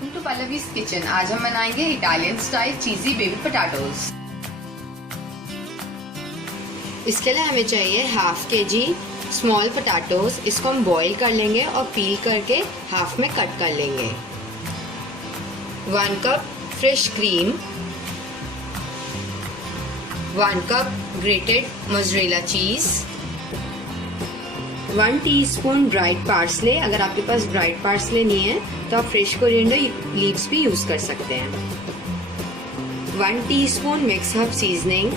Welcome to Pallavi's kitchen. आज हम बनाएंगे Italian style cheesy baby potatoes. इसके लिए हमें चाहिए हाफ kg स्मॉल पोटैटोज। इसको हम बॉईल कर लेंगे और पील करके हाफ में कट कर लेंगे। 1 cup fresh cream, 1 cup grated mozzarella cheese, 1 teaspoon dried parsley. अगर आपके पास ड्राइड पार्सले नहीं है तो आप फ्रेश कोरिएंडर लीव्स भी यूज कर सकते हैं। 1 teaspoon mix herb seasoning,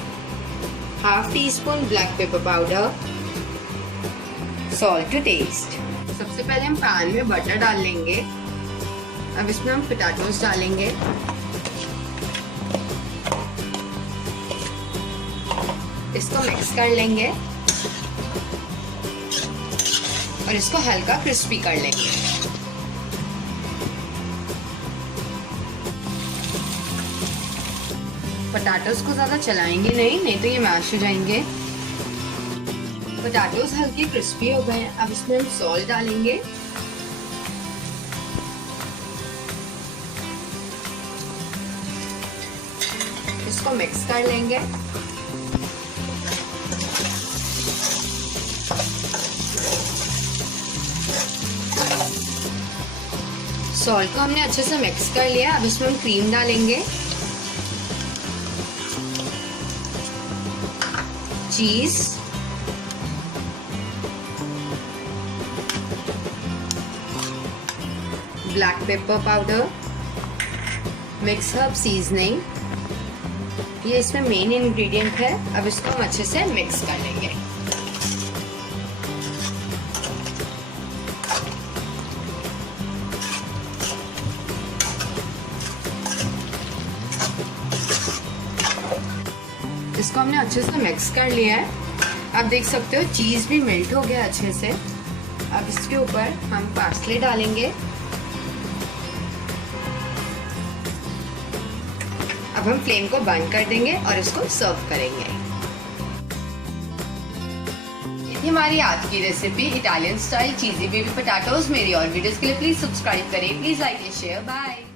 half teaspoon black pepper powder, salt to taste. सबसे पहले हम पैन में बटर डाल लेंगे। अब इसमें हम पोटैटोज डालेंगे। इसको मिक्स कर लेंगे और इसको हल्का क्रिस्पी कर लेंगे। पोटैटोज को ज्यादा चलाएंगे नहीं तो ये मैश हो जाएंगे। पोटैटोज हल्के क्रिस्पी हो गए। अब इसमें हम सॉल्ट डालेंगे। इसको मिक्स कर लेंगे। सॉल्ट को हमने अच्छे से मिक्स कर लिया। अब इसमें हम क्रीम डालेंगे, चीज, black pepper powder, mix herb seasoning. ये इसमें मेन इंग्रेडिएंट है। अब इसको हम अच्छे से मिक्स कर लेंगे। इसको हमने अच्छे से मिक्स कर लिया है। आप देख सकते हो चीज भी मेल्ट हो गया अच्छे से। अब इसके ऊपर हम पार्सले डालेंगे। अब हम फ्लेम को बंद कर देंगे और इसको सर्व करेंगे। ये थी हमारी आज की recipe Italian style cheesy baby potatoes. मेरी और वीडियोस के लिए प्लीज सब्सक्राइब करें। Please like and share. Bye.